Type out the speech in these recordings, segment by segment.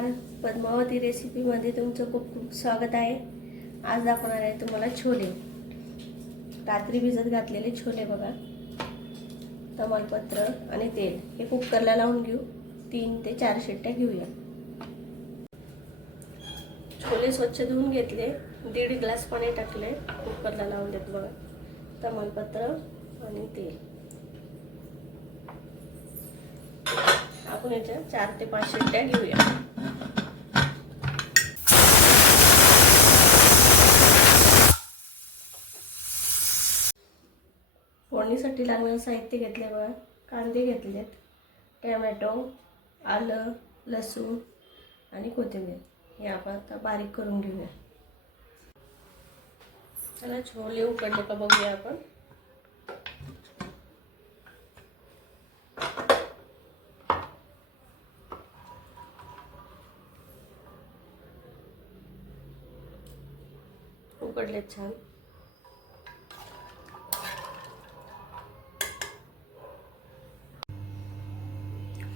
नमस्कार, पद्मावती रेसिपीमध्ये तुमचं खूप खूप स्वागत आहे। आज दाखवणार आहे तुम्हाला छोले। रात्री भिजत घातलेले छोले बघा। तमालपत्र आणि तेल हे कुकरला लावून घेऊ। 3 ते 4 शिट्ट्या घेऊया। छोले स्वच्छ धुवून घेतले, 1.5 ग्लास पाणी टाकले, कुकरला लावून देत बघा। तमालपत्र आणि तेल आपण याच्या 4 ते 5 शिट्ट्या घेऊया। फोडणीसाठी लागणारे साहित्य घेतले बघा। कांदे घेतलेत, टोमॅटो, आलं, लसूण आणि कोथिंबीर हे आपण आता बारीक करून घेऊया। चला छोले उकडले का बघूया आपण। उकडले छान।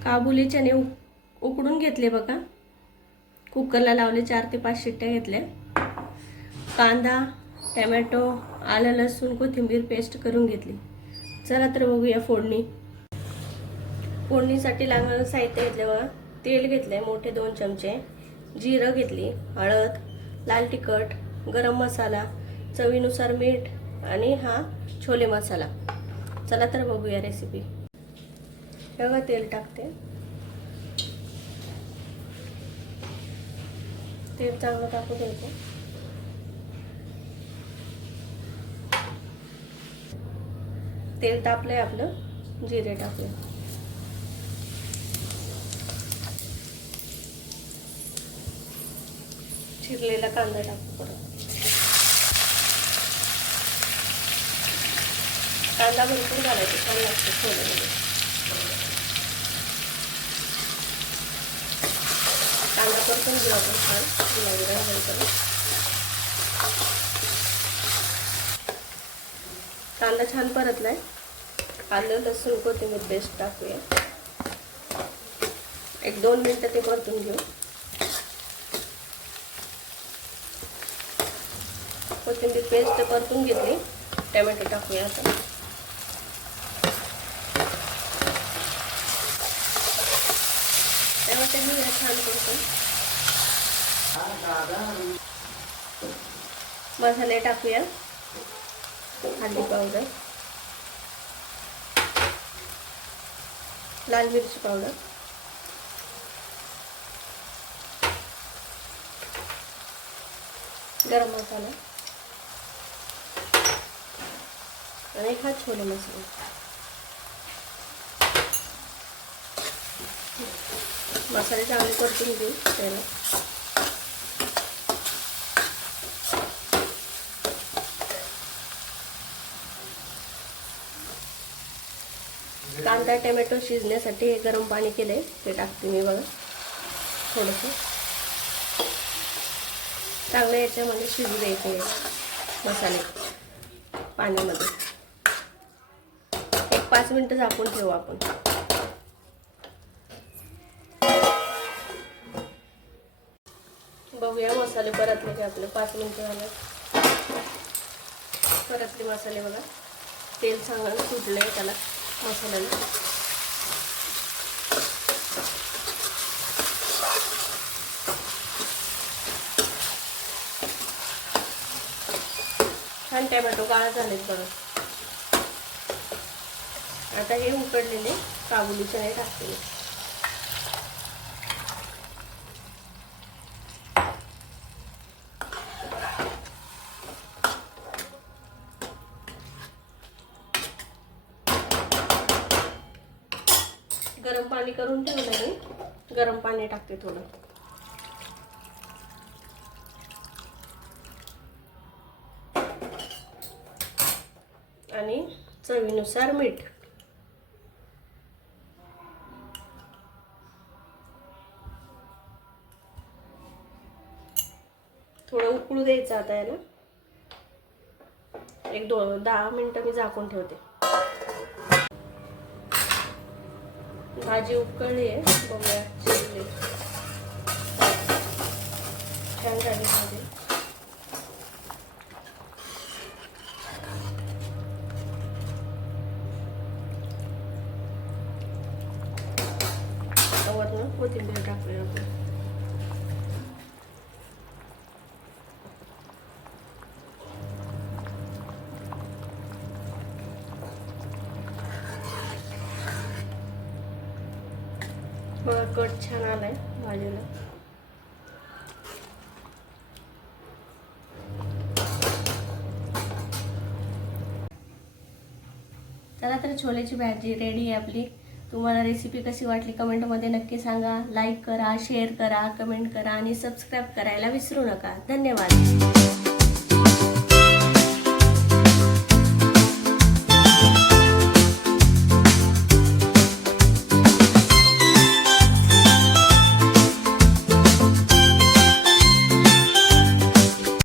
काबुली चणे उकडून घेतले बघा। कुकरला लावले, 4 ते 5 शिट्ट्या घेतल्या। कांदा, टोमॅटो, आलं, लसूण, कोथिंबीर पेस्ट करून घेतली। चला तर बघूया फोडणी। फोडणीसाठी लागणारे साहित्य घेतले बघा। तेल घेतले मोठे 2 चमचे, जिरं घेतली, हळद, लाल तिखट, गरम मसाला, चवीनुसार मीठ आणि हा छोले मसाला। चला तर बघूया रेसिपी। बघा तेल टाकते। तेल चांगलं टाकू द्यायचं। तेल तापलंय आपलं, जिरे टाकले। चिरलेला कांदा टाकू परत। कांदा भरपूर घालायचा, छान लागतो छोलेमध्ये। कांदा परतून घेऊ आपण छान गुलाबी रंगापर्यंत। कांदा छान परतलाय। आलं, लसूण, कोथिंबीर पेस्ट टाकूया। 1-2 मिनिटं ते परतून घेऊ। कोथिंबीर पेस्ट परतून घेतली, टोमॅटो टाकूया आता। टोमॅटो घेऊया छान परतून। मसाले टाकूया। हळदी पावडर, लाल मिरची पावडर, गरम मसाला आणि हा छोले मसाला। मसाले चांगले परतून घेऊ त्याला। कांदा टोमॅटो शिजण्यासाठी हे गरम पाणी केले, ते टाकते मी बघा। थोडंसं चांगलं याच्यामध्ये शिजू द्यायचे मसाले पाण्यामध्ये। 5 मिनिटं झाकून ठेवू आपण। बघूया मसाले परतले की आपले 5 मिनिटं झाले। परतले मसाले बघा। तेल चांगलं सुटलंय त्याला मसाल्याला। छान टोमॅटो काळा झालेत बघा। आता हे उकडलेले काबुली चणे टाकते। गरम पाणी करून ठेवलं मी, गरम पाणी टाकते थोडं। आणि चवीनुसार मीठ। थोडं उकळू द्यायचं आता याला। 10 मिनिटं मी झाकून ठेवते। भाजी उकळली आहे, बघूया शिजली। छान झाली भाजी. वरून कोथिंबीर टाकूया आपण. बघा कट छान आलाय भाजीला. चला तर छोलेची भाजी रेडी आहे आपली. तुम्हाला रेसिपी कशी वाटली कमेंटमध्ये नक्की सांगा. लाईक करा, शेअर करा, कमेंट करा आणि सबस्क्राईब करायला विसरू नका. धन्यवाद.